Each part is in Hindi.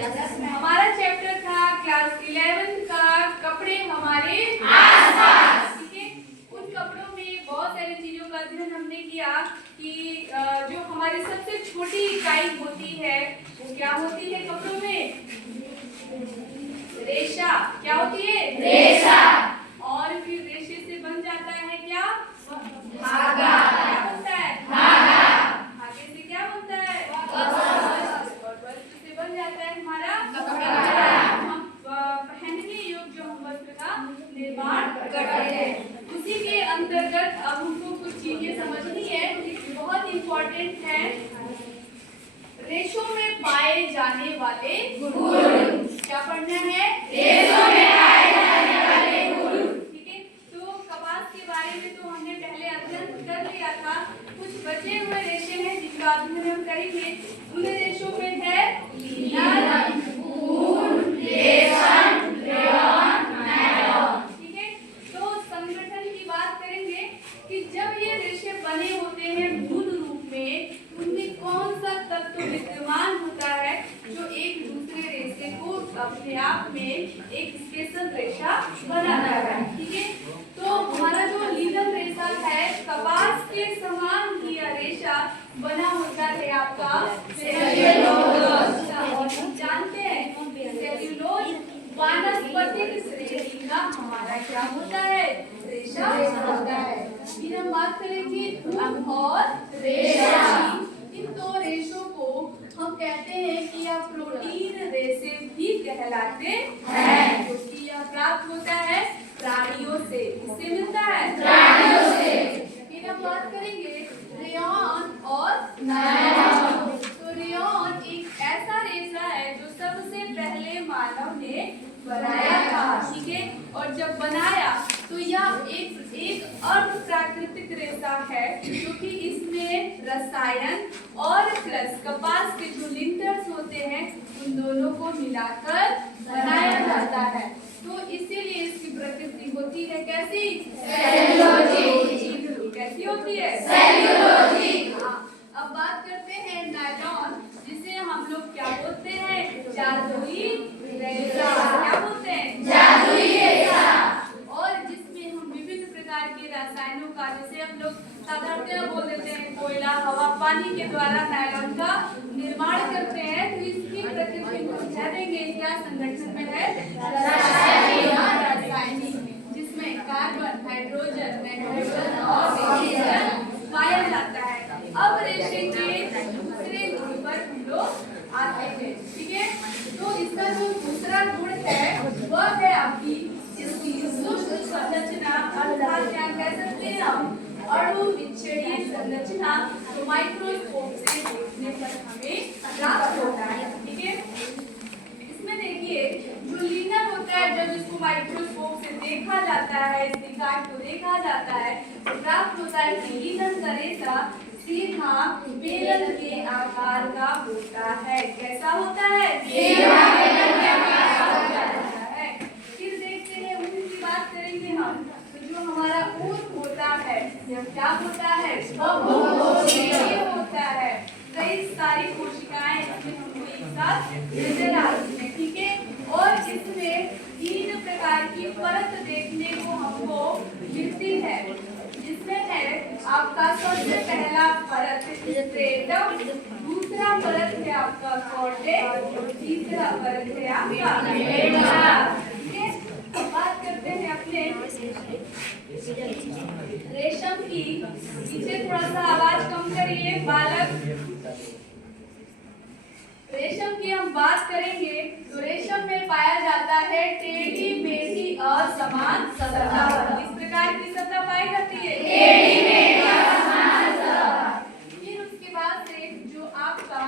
हमारा चैप्टर था क्लास 11 का कपड़े हमारे आसपास। ठीक है, उन कपड़ों में बहुत सारी चीजों का अध्ययन हमने किया कि जो हमारी सबसे छोटी इकाई होती है वो क्या होती है कपड़ों में? रेशा। क्या होती है? रेशा। और फिर रेशे से बन जाता है क्या? धागा। क्या बनता है? धागा। धागे से क्या बनता है? वस्त्र। और वस्त्र से बन जाता है हमारा कपड़ा। हम पहनने योग्य जो हम वस्त्र का निर्माण करते हैं। उसी के अंतर्गत अब हमको कुछ चीजें समझनी है, बहुत इंपॉर्टेंट है। रेशों में पाए जाने वाले गुण। क्या पढ़ना है? रेशों में पाए जाने वाले गुण। ठीक है, तो कपास के बारे में तो हमने पहले अध्ययन कर लिया था। कुछ बचे हुए रेशे हैं जिनका अध्ययन हम करेंगे। उन रेशों में है लिनन, ऊन, रेशम, रेयॉन, नायलॉन। ठीक है, तो संगठन की बात करेंगे कि जब ये रेशे बने होते हैं मूल रूप में, उनमें कौन सा तत्व विद्यमान होता है जो एक दूसरे रेशे को अपने आप में एक स्पेशल रेशा बनाता है। ठीक है, तो हमारा जो लिनन रेशा है, कपास के समान ही रेशा बना होता है आपका सेल्यूलोज। और जानते हैं सेल्यूलोज वानस्पतिक श्रेणी का हमारा क्या होता है? रेशा होता है। फिर हम बात करेंगे ऊन और रेशम। इन दो रेशों को हम कहते हैं कि यह प्रोटीन रेशे भी कहलाते हैं, क्योंकि यह प्राप्त होता है प्राणियों से। किससे मिलता है? प्राणियों से। फिर हम बात करेंगे रेयॉन और नायलॉन। तो रेयॉन एक ऐसा रेशा है जो सबसे पहले मानव ने बनाया था। ठीक है, और जब बनाया तो यह एक अर्ध प्राकृतिक रेशा है, क्योंकि इसमें रसायन और प्लस कपास के जो लिंटर्स होते हैं उन दोनों को मिलाकर बनाया जाता है। तो इसीलिए इसकी प्रकृति होती है कैसी? सेल्यूलोजिक। कैसी होती है? सेल्यूलोजिक। अब बात करते हैं नायलॉन, जिसे हम लोग क्या बोलते हैं? जादुई रेशा। क्या बोलते हैं? जादुई रेशा। और जिसमें हम विभिन्न प्रकार के रसायनों का, जैसे हम लोग साधारणतः बोल देते हैं कोयला, हवा, पानी के द्वारा नायलॉन का निर्माण करते हैं। तो इसकी प्रकृति को समझा देंगे क्या संगठन में है? रासायनिक, जिसमें कार्बन, हाइड्रोजन, नाइट्रोजन और ऑक्सीजन पाया जाता है। अब रेशे के दूसरे गुण पर हम लोग आते हैं। ठीक है, तो इसका जो दूसरा गुण है वह है आपकी इसकी सूक्ष्म संरचना, अर्थात क्या कह सकते हैं हम? अणु विच्छेदीय संरचना, जो माइक्रोस्कोप से देखने पर हमें प्राप्त होता है। ठीक है, इसमें देखिए जो लिनन होता है, जब इसको माइक्रोस्कोप से देखा जाता है, इसकी काट को देखा जाता है, तो प्राप्त होता है कि लिनन का रेशा सीधा बेलन के आकार का होता है। कैसा होता है? सीधा बेलन के आकार का होता है। फिर देखते हैं ऊन की बात करेंगे हम, तो जो हमारा ऊन होता है यह क्या होता है? बहुकोशीय होता है। कई सारी कोशिकाएं इसमें हमको एक साथ नजर आती हैं। ठीक है, और इसमें 3 प्रकार की परत देखने को हमको मिलती है, जिसमें है आपका सबसे पहला परत स्ट्रेटम, दूसरा परत है आपका कॉर्टेक्स, तीसरा परत है आपका मेडुला। ठीक है, बात करते हैं अपने रेशम की। पीछे थोड़ा सा आवाज कम करिए बालक। रेशम की हम बात करेंगे तो रेशम में पाया जाता है टेढ़ी मेढ़ी असमान सतह। इस प्रकार की सतह पाई जाती है, टेढ़ी मेढ़ी असमान सतह। फिर उसके बाद से जो आपका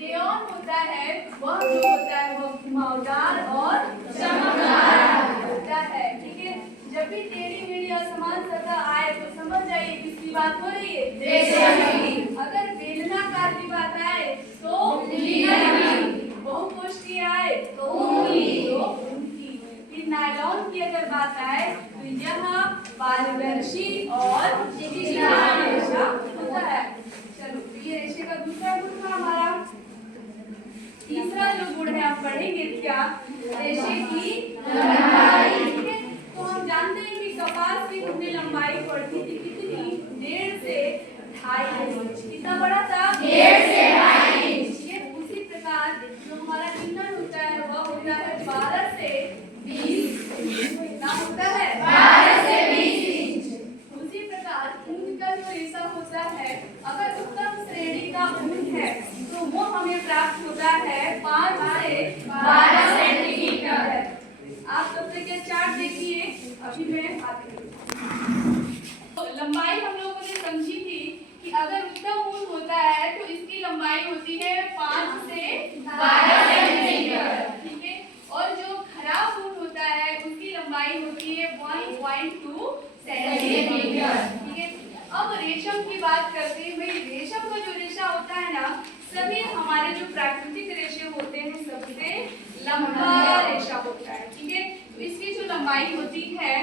रेयॉन होता है वह जो होता है वह घुमावदार और चमकदार होता है। ठीक है, जब भी टेढ़ी मेढ़ी असमान सतह आए तो समझ जाइए किसकी बात हो रही है? रेशम की। अगर बेलनाकार की बात आए तो लिनन की, बहुकोशीय आए तो ऊन की। फिर नायलॉन की अगर बात आए तो यह पारदर्शी और चिकना रेशा होता है। चलो, ये रेशे का दूसरा गुण था हमारा। तीसरा जो गुण है पढ़ेंगे क्या? रेशे की लंबाई। ठीक है, तो हम जानते हैं कि कपास की हमने लंबाई पढ़ी थी कितनी? 1.5 से 2.5 इंच। कितना बड़ा था? 1.5 से 2.5 इंच। ठीक है, उसी प्रकार जो हमारा लीलन होता है वह होता है 12 से 20 इंच। कितना होता है? 12 से 20 इंच। उसी प्रकार ऊन का जो रेशा होता है, अगर उत्तम श्रेणी का ऊन है तो वो हमें प्राप्त होता है 5 से 12 सेंटीमीटर। आप तब तक ये चार्ट देखिए, अभी मैं आती हूँ। तो लंबाई हम लोगों ने समझी थी कि अगर उत्तम ऊन होता है तो इसकी लंबाई होती है 5 से 12 सेंटीमीटर। ठीक है, और जो खराब ऊन होता है उसकी लंबाई होती है 1.2 सेंटीमीटर। ठीक है, अब रेशम की बात करते हैं। भाई रेशम का जो रेशा होता है ना, सभी हमारे जो प्राकृतिक रेशे होते हैं सबसे लंबा रेशा होता है। ठीक है, तो इसकी जो लंबाई होती है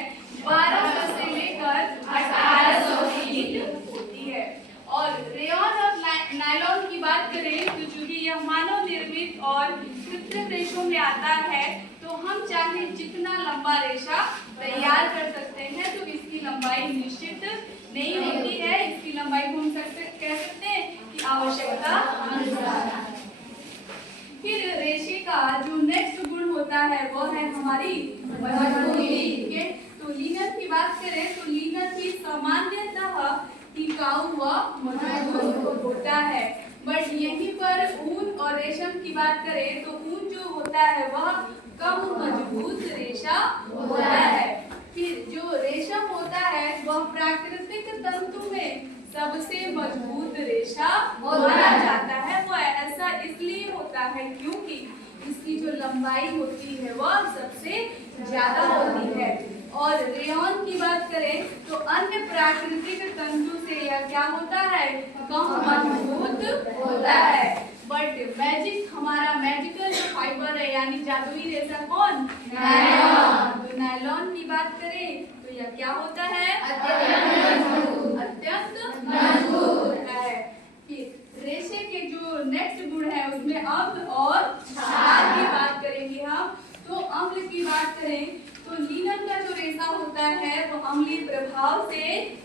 1200 से लेकर 1800 फीट होती है। और रेयॉन और नायलॉन की बात करें तो चूंकि यह मानव निर्मित और कृत्रिम रेशों में आता है, तो हम चाहे जितना लंबा रेशा तैयार कर सकते हैं तो इसकी लंबाई निश्चित नहीं होती है। इसकी लंबाई को हम कह सकते हैं कि आवश्यकता अनुसार। फिर रेशे का जो नेक्स्ट गुण होता है वो है हमारी मजबूती। ठीक है, तो लीलन की बात करें तो लीलन भी सामान्यतः टिकाऊ व मजबूत होता है। बट यहीं पर ऊन और रेशम की बात करें तो ऊन जो होता है वह कम मजबूत रेशा होता है। फिर जो रेशम होता है वह प्राकृतिक तंतु में सबसे मजबूत रेशा माना जाता है। वो ऐसा इसलिए होता है क्योंकि इसकी जो लंबाई होती है वह सबसे ज्यादा होती है। और रेयॉन की बात करें तो अन्य प्राकृतिक तंतु से यह क्या होता है? कम मजबूत होता है। बट मैजिक हमारा मैजिकल जो फाइबर है यानी जादुई रेशा कौन? नायलॉन। तो नायलॉन की बात करें तो यह क्या होता है? अत्यंत मजबूत है। फिर रेशे के जो नेक्स्ट गुण है उसमें अम्ल और क्षार की बात करेंगे हम। तो अम्ल की बात करें तो लीलन का जो रेशा होता है वो अम्लीय प्रभाव से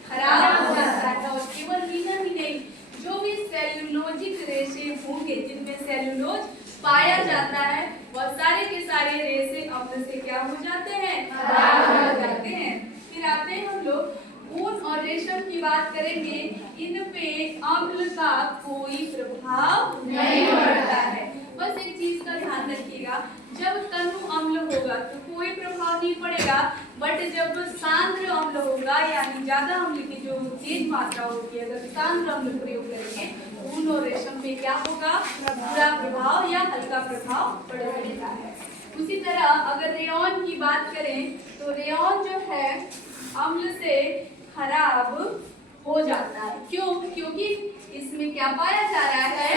खराब हो जाता है। और केवल लीलन ही नहीं, जो भी सेल्यूलोजिक रेशे होंगे जिनमें सेल्यूलोज पाया जाता है वह सारे के सारे रेशे अम्ल से क्या हो जाते हैं? खराब हो जाते हैं। फिर आते हैं हम लोग ऊन और रेशम की बात करेंगे। इन पे अम्ल का कोई प्रभाव नहीं पड़ता है। बस एक चीज का ध्यान रखिएगा, जब तनु अम्ल होगा तो कोई प्रभाव नहीं पड़ेगा, बट जब सांद्र अम्ल होगा यानी ज्यादा अम्ल की जो तेज मात्रा होगी, अगर सांद्र अम्ल प्रयोग करेंगे ऊन और रेशम पे क्या होगा? बुरा प्रभाव या हल्का प्रभाव पड़ सकता है। उसी तरह अगर रेयॉन की बात करें तो रेयॉन जो है अम्ल से खराब हो जाता है। क्यों? क्योंकि इसमें क्या पाया जा रहा है?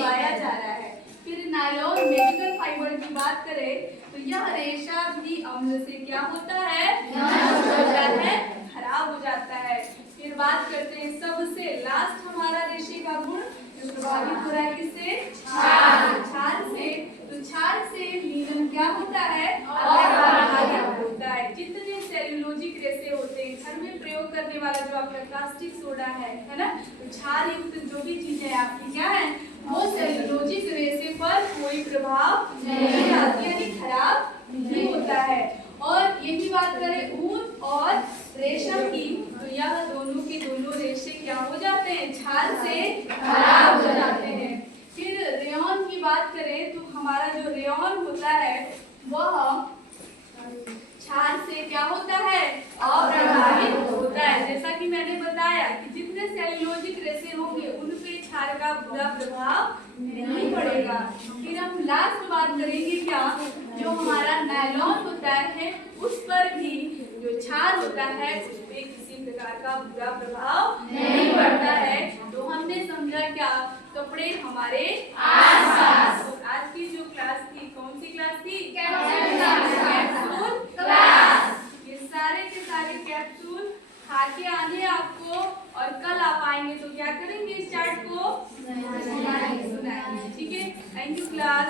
पाया जा रहा है। फिर नायलॉन मेडिकल फाइबर की बात करें तो यह रेशा भी अम्ल से क्या होता है? खराब हो जाता है। फिर बात करते हैं सबसे लास्ट हमारा रेशे का गुण जो प्रभावित हो रहा है किससे? क्षार से। तो क्षार से लीलन क्या होता है? होता है। जितने सेल्यूलोजिक रेशे होते हैं घर में प्रयोग करने वाला जो आपका कास्टिक सोडा है ना, तो क्षार युक्त जो भी चीजें आपकी क्या है वो सेल्यूलोजिक रेशे पर कोई प्रभाव नहीं डालती यानी खराब नहीं होता है। और यही बात करें ऊन और रेशम की तो यह दोनों के दोनों रेशे क्या हो जाते हैं? क्षार से खराब हो जाते हैं। फिर रेयॉन की बात करें तो हमारा जो रेयॉन होता है वह क्षार से क्या होता है? अप्रभावित होता है। जैसा कि मैंने बताया कि जितने सेल्यूलोजिक रेशे होंगे उन पे क्षार का बुरा प्रभाव नहीं पड़ेगा। फिर हम लास्ट बात करेंगे क्या, जो हमारा नायलॉन होता है उस पर भी जो क्षार होता है उस पे किसी प्रकार का बुरा प्रभाव नहीं पड़ता है। तो हमने समझा क्या, कपड़े हमारे आसपास। तो आज की जो क्लास थी कौन सी क्लास थी? Capsule class. ये सारे के सारे कैप्सूल खा के आने आपको और कल आप आएंगे तो क्या करेंगे? इस चार्ट को सुनाएंगे। ठीक है, थैंक यू क्लास।